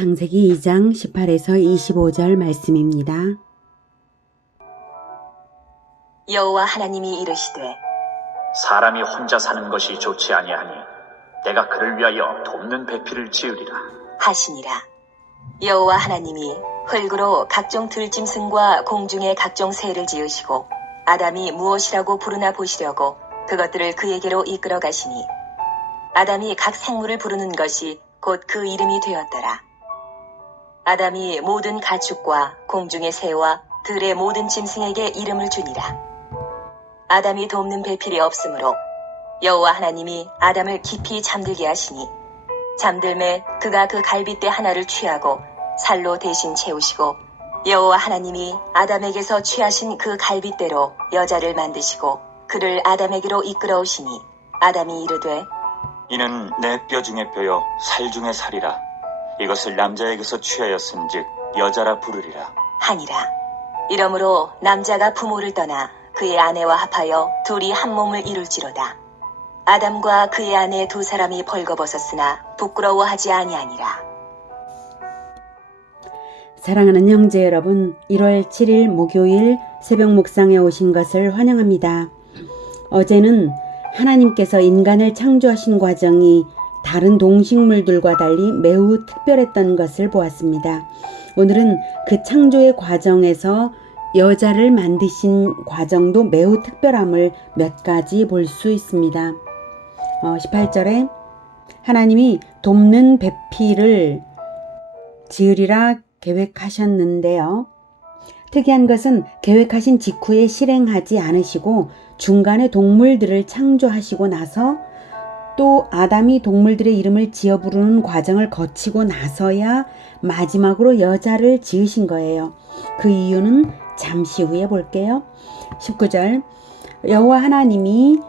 창세기 2장 18에서 25절 말씀입니다. 여호와 하나님이 이르시되 사람이 혼자 사는 것이 좋지 아니하니 내가 그를 위하여 돕는 배필을 지으리라 하시니라. 여호와 하나님이 흙으로 각종 들짐승과 공중의 각종 새를 지으시고 아담이 무엇이라고 부르나 보시려고 그것들을 그에게로 이끌어 가시니 아담이 각 생물을 부르는 것이 곧 그 이름이 되었더라. 아담이 모든 가축과 공중의 새와 들의 모든 짐승에게 이름을 주니라. 아담이 돕는 배필이 없으므로 여호와 하나님이 아담을 깊이 잠들게 하시니 잠들매 그가 그 갈빗대 하나를 취하고 살로 대신 채우시고 여호와 하나님이 아담에게서 취하신 그 갈빗대로 여자를 만드시고 그를 아담에게로 이끌어오시니 아담이 이르되 이는 내 뼈 중에 뼈요 살 중에 살이라. 이것을 남자에게서 취하였은즉 여자라 부르리라 하니라. 이러므로 남자가 부모를 떠나 그의 아내와 합하여 둘이 한 몸을 이룰지로다. 아담과 그의 아내 두 사람이 벌거벗었으나 부끄러워하지 아니하니라. 사랑하는 형제 여러분, 1월 7일 목요일 새벽 묵상에 오신 것을 환영합니다. 어제는 하나님께서 인간을 창조하신 과정이 다른 동식물들과 달리 매우 특별했던 것을 보았습니다. 오늘은 그 창조의 과정에서 여자를 만드신 과정도 매우 특별함을 몇 가지 볼 수 있습니다. 18절에 하나님이 돕는 배필을 지으리라 계획하셨는데요. 특이한 것은 계획하신 직후에 실행하지 않으시고 중간에 동물들을 창조하시고 나서 또 아담이 동물들의 이름을 지어 부르는 과정을 거치고 나서야 마지막으로 여자를 지으신 거예요. 그 이유는 잠시 후에 볼게요. 19절 여호와 하나님이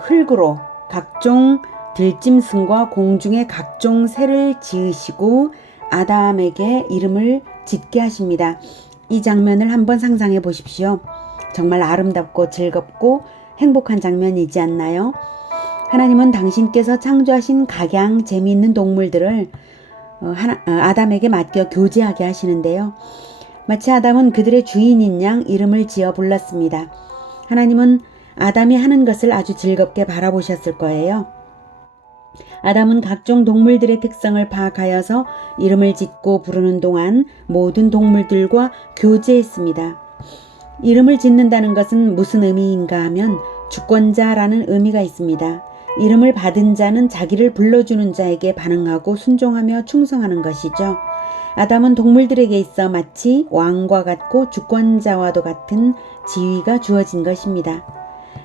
흙으로 각종 들짐승과 공중의 각종 새를 지으시고 아담에게 이름을 짓게 하십니다. 이 장면을 한번 상상해 보십시오. 정말 아름답고 즐겁고 행복한 장면이지 않나요? 하나님은 당신께서 창조하신 각양 재미있는 동물들을 아담에게 맡겨 교제하게 하시는데요. 마치 아담은 그들의 주인인 양 이름을 지어 불렀습니다. 하나님은 아담이 하는 것을 아주 즐겁게 바라보셨을 거예요. 아담은 각종 동물들의 특성을 파악하여서 이름을 짓고 부르는 동안 모든 동물들과 교제했습니다. 이름을 짓는다는 것은 무슨 의미인가 하면 주권자라는 의미가 있습니다. 이름을 받은 자는 자기를 불러주는 자에게 반응하고 순종하며 충성하는 것이죠. 아담은 동물들에게 있어 마치 왕과 같고 주권자와도 같은 지위가 주어진 것입니다.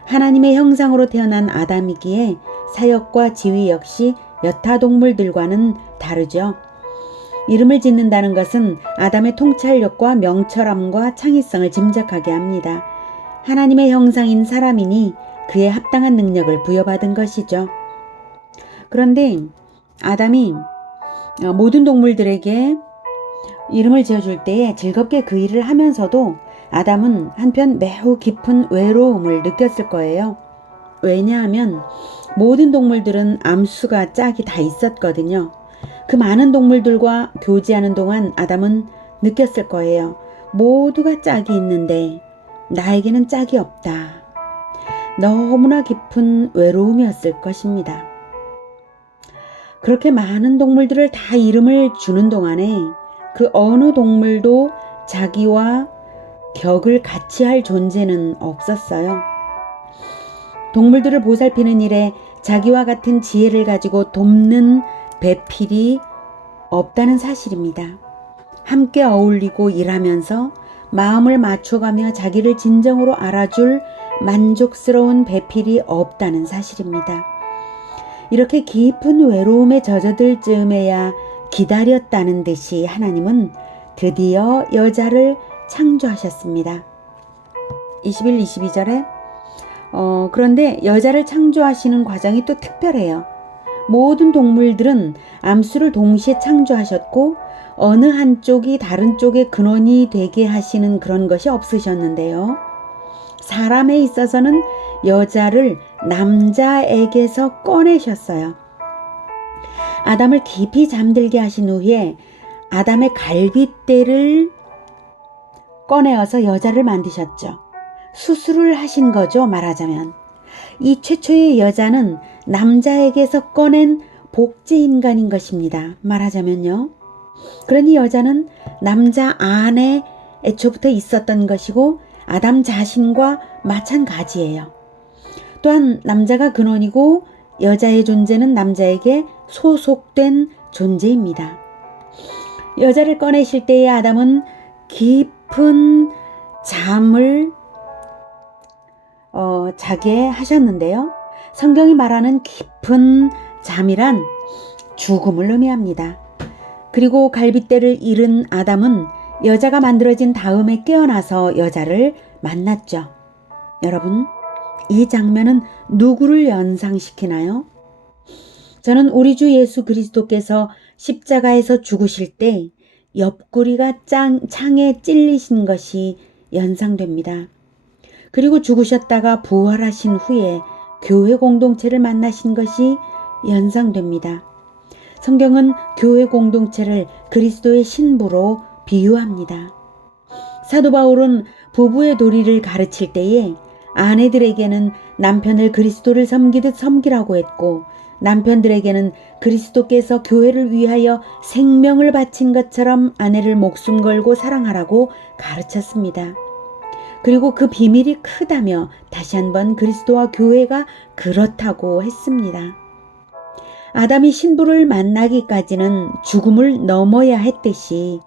하나님의 형상으로 태어난 아담이기에 사역과 지위 역시 여타 동물들과는 다르죠. 이름을 짓는다는 것은 아담의 통찰력과 명철함과 창의성을 짐작하게 합니다. 하나님의 형상인 사람이니 그에 합당한 능력을 부여받은 것이죠. 그런데 아담이 모든 동물들에게 이름을 지어줄 때에 즐겁게 그 일을 하면서도 아담은 한편 매우 깊은 외로움을 느꼈을 거예요. 왜냐하면 모든 동물들은 암수가 짝이 다 있었거든요. 그 많은 동물들과 교제하는 동안 아담은 느꼈을 거예요. 모두가 짝이 있는데 나에게는 짝이 없다. 너무나 깊은 외로움이었을 것입니다. 그렇게 많은 동물들을 다 이름을 주는 동안에 그 어느 동물도 자기와 격을 같이 할 존재는 없었어요. 동물들을 보살피는 일에 자기와 같은 지혜를 가지고 돕는 배필이 없다는 사실입니다. 함께 어울리고 일하면서 마음을 맞춰가며 자기를 진정으로 알아줄 만족스러운 배필이 없다는 사실입니다. 이렇게 깊은 외로움에 젖어들 즈음에야 기다렸다는 듯이 하나님은 드디어 여자를 창조하셨습니다. 21, 22절에 그런데 여자를 창조하시는 과정이 또 특별해요. 모든 동물들은 암수를 동시에 창조하셨고 어느 한쪽이 다른 쪽의 근원이 되게 하시는 그런 것이 없으셨는데요. 사람에 있어서는 여자를 남자에게서 꺼내셨어요. 아담을 깊이 잠들게 하신 후에 아담의 갈빗대를 꺼내어서 여자를 만드셨죠. 수술을 하신 거죠, 말하자면. 이 최초의 여자는 남자에게서 꺼낸 복제 인간인 것입니다. 말하자면요. 그러니 여자는 남자 안에 애초부터 있었던 것이고 아담 자신과 마찬가지예요. 또한 남자가 근원이고 여자의 존재는 남자에게 소속된 존재입니다. 여자를 꺼내실 때의 아담은 깊은 잠을 자게 하셨는데요. 성경이 말하는 깊은 잠이란 죽음을 의미합니다. 그리고 갈빗대를 잃은 아담은 여자가 만들어진 다음에 깨어나서 여자를 만났죠. 여러분, 이 장면은 누구를 연상시키나요? 저는 우리 주 예수 그리스도께서 십자가에서 죽으실 때 옆구리가 창에 찔리신 것이 연상됩니다. 그리고 죽으셨다가 부활하신 후에 교회 공동체를 만나신 것이 연상됩니다. 성경은 교회 공동체를 그리스도의 신부로 비유합니다. 사도 바울은 부부의 도리를 가르칠 때에 아내들에게는 남편을 그리스도를 섬기듯 섬기라고 했고 남편들에게는 그리스도께서 교회를 위하여 생명을 바친 것처럼 아내를 목숨 걸고 사랑하라고 가르쳤습니다. 그리고 그 비밀이 크다며 다시 한번 그리스도와 교회가 그렇다고 했습니다. 아담이 신부를 만나기까지는 죽음을 넘어야 했듯이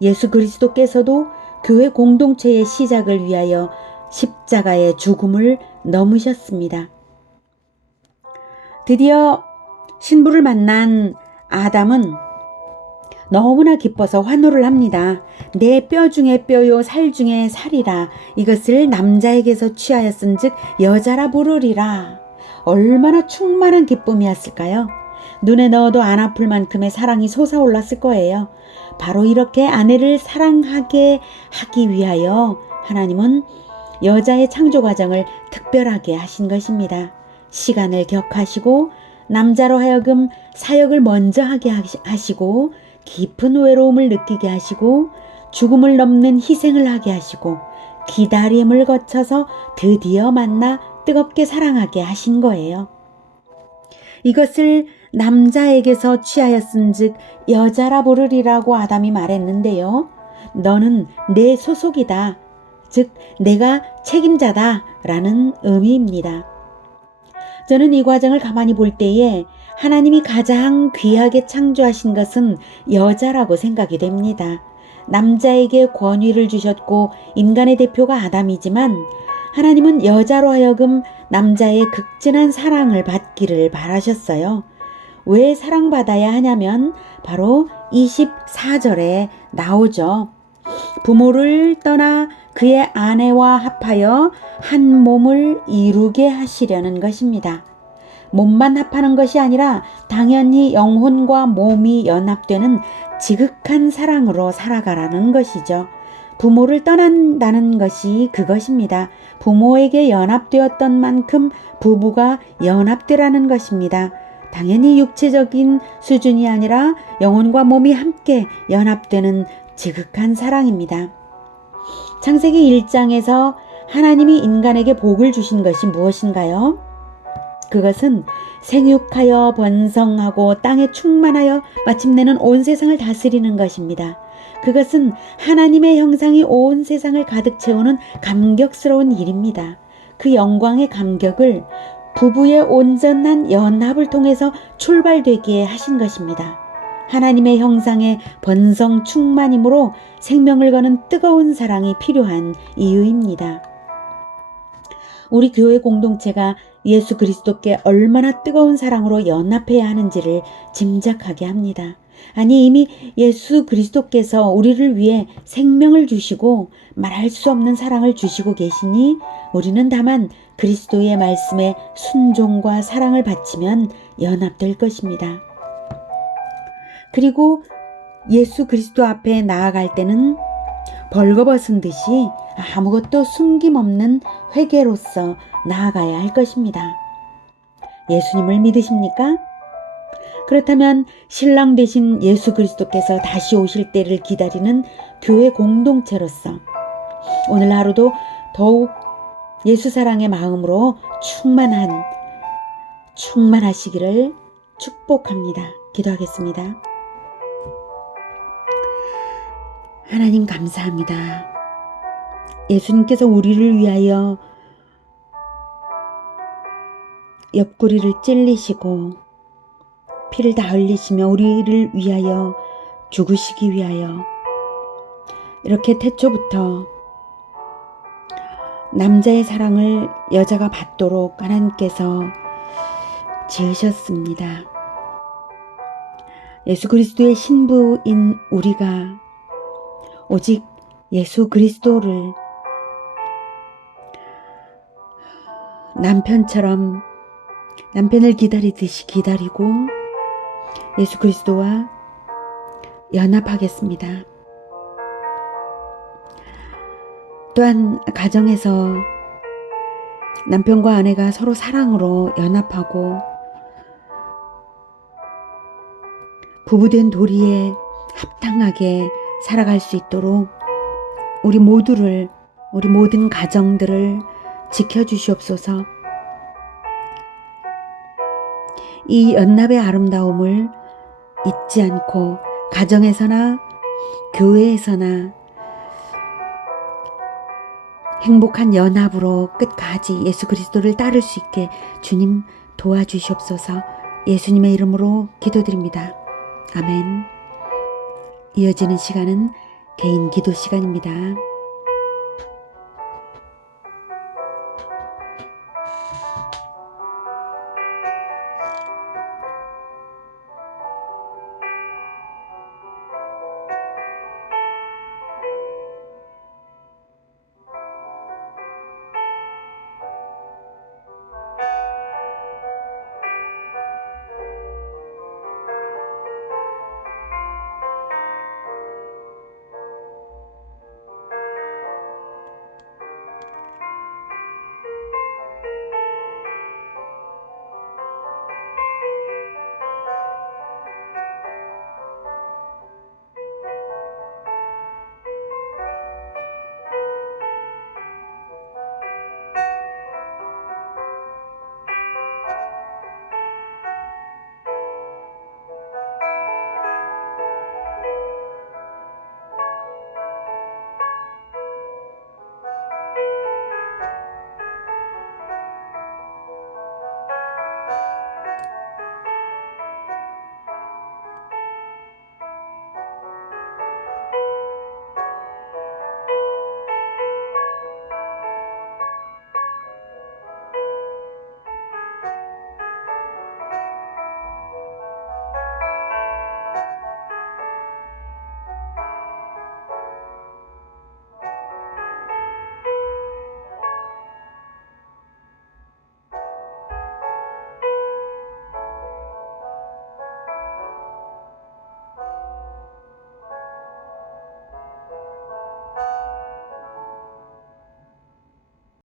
예수 그리스도께서도 교회 공동체의 시작을 위하여 십자가의 죽음을 넘으셨습니다. 드디어 신부를 만난 아담은 너무나 기뻐서 환호를 합니다. 내 뼈 중에 뼈요 살 중에 살이라. 이것을 남자에게서 취하였은즉 여자라 부르리라. 얼마나 충만한 기쁨이었을까요? 눈에 넣어도 안 아플 만큼의 사랑이 솟아올랐을 거예요. 바로 이렇게 아내를 사랑하게 하기 위하여 하나님은 여자의 창조 과정을 특별하게 하신 것입니다. 시간을 격하시고 남자로 하여금 사역을 먼저 하게 하시고 깊은 외로움을 느끼게 하시고 죽음을 넘는 희생을 하게 하시고 기다림을 거쳐서 드디어 만나 뜨겁게 사랑하게 하신 거예요. 이것을 남자에게서 취하였은즉 여자라 부르리라고 아담이 말했는데요. 너는 내 소속이다. 즉 내가 책임자다 라는 의미입니다. 저는 이 과정을 가만히 볼 때에 하나님이 가장 귀하게 창조하신 것은 여자라고 생각이 됩니다. 남자에게 권위를 주셨고 인간의 대표가 아담이지만 하나님은 여자로 하여금 남자의 극진한 사랑을 받기를 바라셨어요. 왜 사랑받아야 하냐면 바로 24절에 나오죠. 부모를 떠나 그의 아내와 합하여 한 몸을 이루게 하시려는 것입니다. 몸만 합하는 것이 아니라 당연히 영혼과 몸이 연합되는 지극한 사랑으로 살아가라는 것이죠. 부모를 떠난다는 것이 그것입니다. 부모에게 연합되었던 만큼 부부가 연합되라는 것입니다. 당연히 육체적인 수준이 아니라 영혼과 몸이 함께 연합되는 지극한 사랑입니다. 창세기 1장에서 하나님이 인간에게 복을 주신 것이 무엇인가요? 그것은 생육하여 번성하고 땅에 충만하여 마침내는 온 세상을 다스리는 것입니다. 그것은 하나님의 형상이 온 세상을 가득 채우는 감격스러운 일입니다. 그 영광의 감격을 부부의 온전한 연합을 통해서 출발되게 하신 것입니다. 하나님의 형상의 번성 충만이므로 생명을 거는 뜨거운 사랑이 필요한 이유입니다. 우리 교회 공동체가 예수 그리스도께 얼마나 뜨거운 사랑으로 연합해야 하는지를 짐작하게 합니다. 아니 이미 예수 그리스도께서 우리를 위해 생명을 주시고 말할 수 없는 사랑을 주시고 계시니 우리는 다만 그리스도의 말씀에 순종과 사랑을 바치면 연합될 것입니다. 그리고 예수 그리스도 앞에 나아갈 때는 벌거벗은 듯이 아무것도 숨김없는 회개로서 나아가야 할 것입니다. 예수님을 믿으십니까? 그렇다면 신랑 되신 예수 그리스도께서 다시 오실 때를 기다리는 교회 공동체로서 오늘 하루도 더욱 예수 사랑의 마음으로 충만하시기를 축복합니다. 기도하겠습니다. 하나님 감사합니다. 예수님께서 우리를 위하여 옆구리를 찔리시고 피를 다 흘리시며 우리를 위하여 죽으시기 위하여 이렇게 태초부터 남자의 사랑을 여자가 받도록 하나님께서 지으셨습니다. 예수 그리스도의 신부인 우리가 오직 예수 그리스도를 남편을 기다리듯이 기다리고 예수 그리스도와 연합하겠습니다. 또한 가정에서 남편과 아내가 서로 사랑으로 연합하고 부부된 도리에 합당하게 살아갈 수 있도록 우리 모든 가정들을 지켜주시옵소서. 이 연합의 아름다움을 잊지 않고 가정에서나 교회에서나 행복한 연합으로 끝까지 예수 그리스도를 따를 수 있게 주님 도와주시옵소서. 예수님의 이름으로 기도드립니다. 아멘. 이어지는 시간은 개인 기도 시간입니다.